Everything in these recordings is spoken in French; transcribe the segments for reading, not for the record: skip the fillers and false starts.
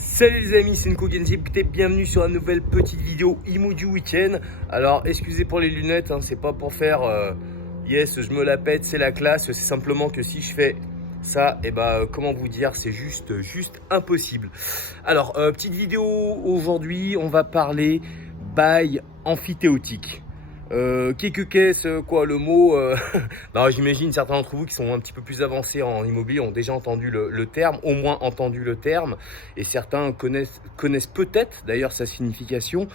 Salut les amis, c'est Nko Genji, écoutez, bienvenue sur une nouvelle petite vidéo IMO du week-end. Alors excusez pour les lunettes, hein, c'est pas pour faire yes je me la pète, c'est la classe, c'est simplement que si je fais ça, et comment vous dire, c'est juste impossible. Alors petite vidéo aujourd'hui, on va parler bail amphithéotique. Qu'est-ce quoi le mot non, j'imagine certains d'entre vous qui sont un petit peu plus avancés en immobilier ont déjà entendu le terme, au moins entendu le terme, et certains connaissent peut-être d'ailleurs sa signification.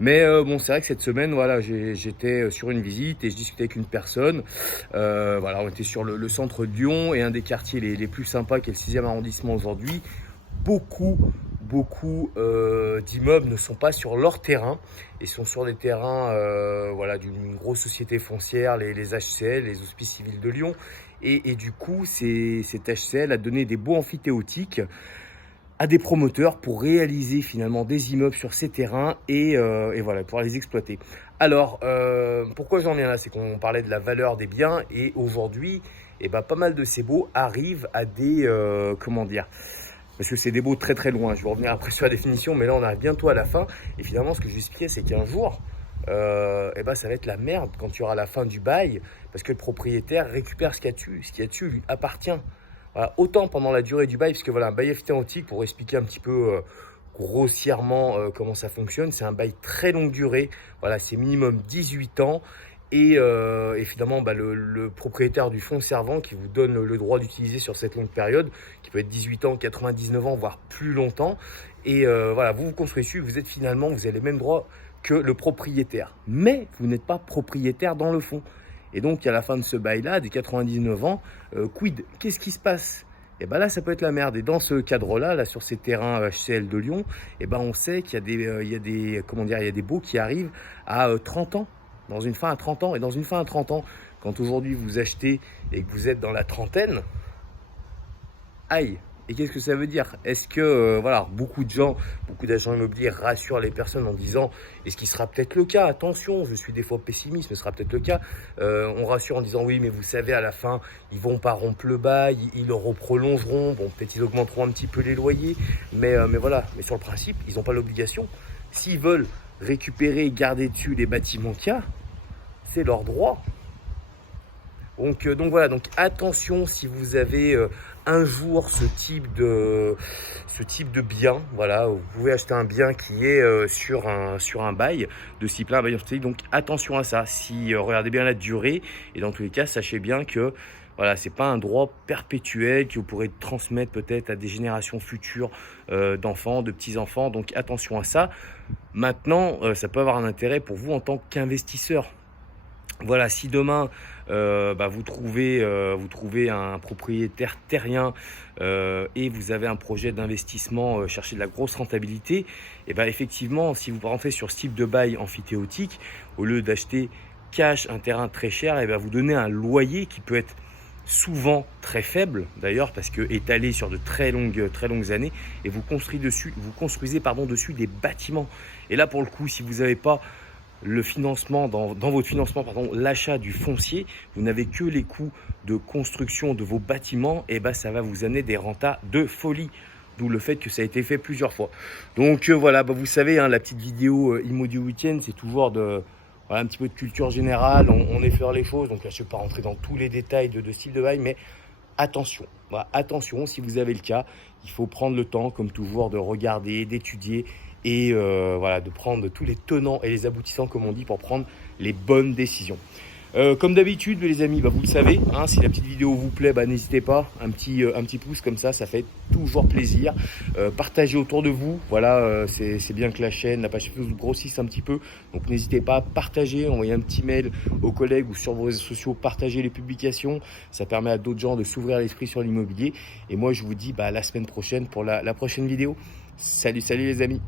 Mais bon, c'est vrai que cette semaine, voilà, j'étais sur une visite et je discutais avec une personne. Voilà, on était sur le centre de Lyon et un des quartiers les plus sympas qui est le 6e arrondissement aujourd'hui. Beaucoup d'immeubles ne sont pas sur leur terrain et sont sur des terrains voilà, d'une grosse société foncière, les HCL, les Hospices Civils de Lyon. Et du coup, cette HCL a donné des baux amphithéotiques à des promoteurs pour réaliser finalement des immeubles sur ces terrains et voilà, pouvoir les exploiter. Alors, pourquoi j'en viens là? C'est qu'on parlait de la valeur des biens et aujourd'hui, pas mal de ces baux arrivent à des, comment dire, parce que c'est des baux très loin. Je vais revenir après sur la définition, mais là on arrive bientôt à la fin. Et finalement, ce que j'expliquais, c'est qu'un jour, ça va être la merde quand tu auras la fin du bail, parce que le propriétaire récupère ce qu'il y a dessus. Ce qu'il y a dessus lui appartient. Voilà, autant pendant la durée du bail, puisque voilà, un bail amphithéotique, pour expliquer un petit peu grossièrement comment ça fonctionne, c'est un bail très longue durée. Voilà, c'est minimum 18 ans. Et finalement, le propriétaire du fonds servant qui vous donne le droit d'utiliser sur cette longue période, qui peut être 18 ans, 99 ans, voire plus longtemps. Et voilà, vous construisez dessus, vous avez les mêmes droits que le propriétaire. Mais vous n'êtes pas propriétaire dans le fond. Et donc, à la fin de ce bail-là, des 99 ans, quid? Qu'est-ce qui se passe? Et là, ça peut être la merde. Et dans ce cadre-là, là, sur ces terrains HCL de Lyon, on sait qu'il y a des baux qui arrivent à 30 ans. Dans une fin à 30 ans. Et dans une fin à 30 ans, quand aujourd'hui vous achetez et que vous êtes dans la trentaine, aïe. Et qu'est-ce que ça veut dire? Est-ce que, voilà, beaucoup d'agents immobiliers rassurent les personnes en disant, et ce qui sera peut-être le cas, attention, je suis des fois pessimiste, mais ce sera peut-être le cas, on rassure en disant, oui, mais vous savez, à la fin, ils vont pas rompre le bail, ils le reprolongeront, bon, peut-être ils augmenteront un petit peu les loyers, mais voilà, mais sur le principe, ils n'ont pas l'obligation. S'ils veulent récupérer et garder dessus les bâtiments qu'il y a, c'est leur droit. Donc voilà, donc attention si vous avez un jour ce type de bien, voilà, vous pouvez acheter un bien qui est sur un bail de ce type-là, un bail amphithéotique, donc attention à ça. Si regardez bien la durée, et dans tous les cas, sachez bien que voilà, c'est pas un droit perpétuel que vous pourrez transmettre peut-être à des générations futures d'enfants, de petits-enfants, donc attention à ça. Maintenant, ça peut avoir un intérêt pour vous en tant qu'investisseur. Voilà, si demain vous trouvez un propriétaire terrien et vous avez un projet d'investissement, chercher de la grosse rentabilité, effectivement, si vous rentrez sur ce type de bail amphithéotique, au lieu d'acheter cash un terrain très cher, vous donnez un loyer qui peut être souvent très faible d'ailleurs, parce que étalé sur de très longues années, et vous construisez dessus des bâtiments. Et là, pour le coup, si vous n'avez pas le financement, dans votre financement, l'achat du foncier, vous n'avez que les coûts de construction de vos bâtiments, ça va vous amener des rentas de folie. D'où le fait que ça a été fait plusieurs fois. Donc voilà, vous savez, hein, la petite vidéo IMO du week-end, c'est toujours un petit peu de culture générale, on effleure les choses. Donc là, je ne vais pas rentrer dans tous les détails de style de bail, mais attention, voilà, attention, si vous avez le cas, il faut prendre le temps, comme toujours, de regarder, d'étudier et de prendre tous les tenants et les aboutissants, comme on dit, pour prendre les bonnes décisions. Comme d'habitude, les amis, vous le savez, hein, si la petite vidéo vous plaît, n'hésitez pas, un petit pouce comme ça fait toujours plaisir. Partagez autour de vous, voilà, c'est bien que la chaîne, la page Facebook grossisse un petit peu, donc n'hésitez pas à partager, envoyer un petit mail aux collègues ou sur vos réseaux sociaux, partagez les publications, ça permet à d'autres gens de s'ouvrir l'esprit sur l'immobilier. Et moi, je vous dis à la semaine prochaine pour la prochaine vidéo. Salut les amis.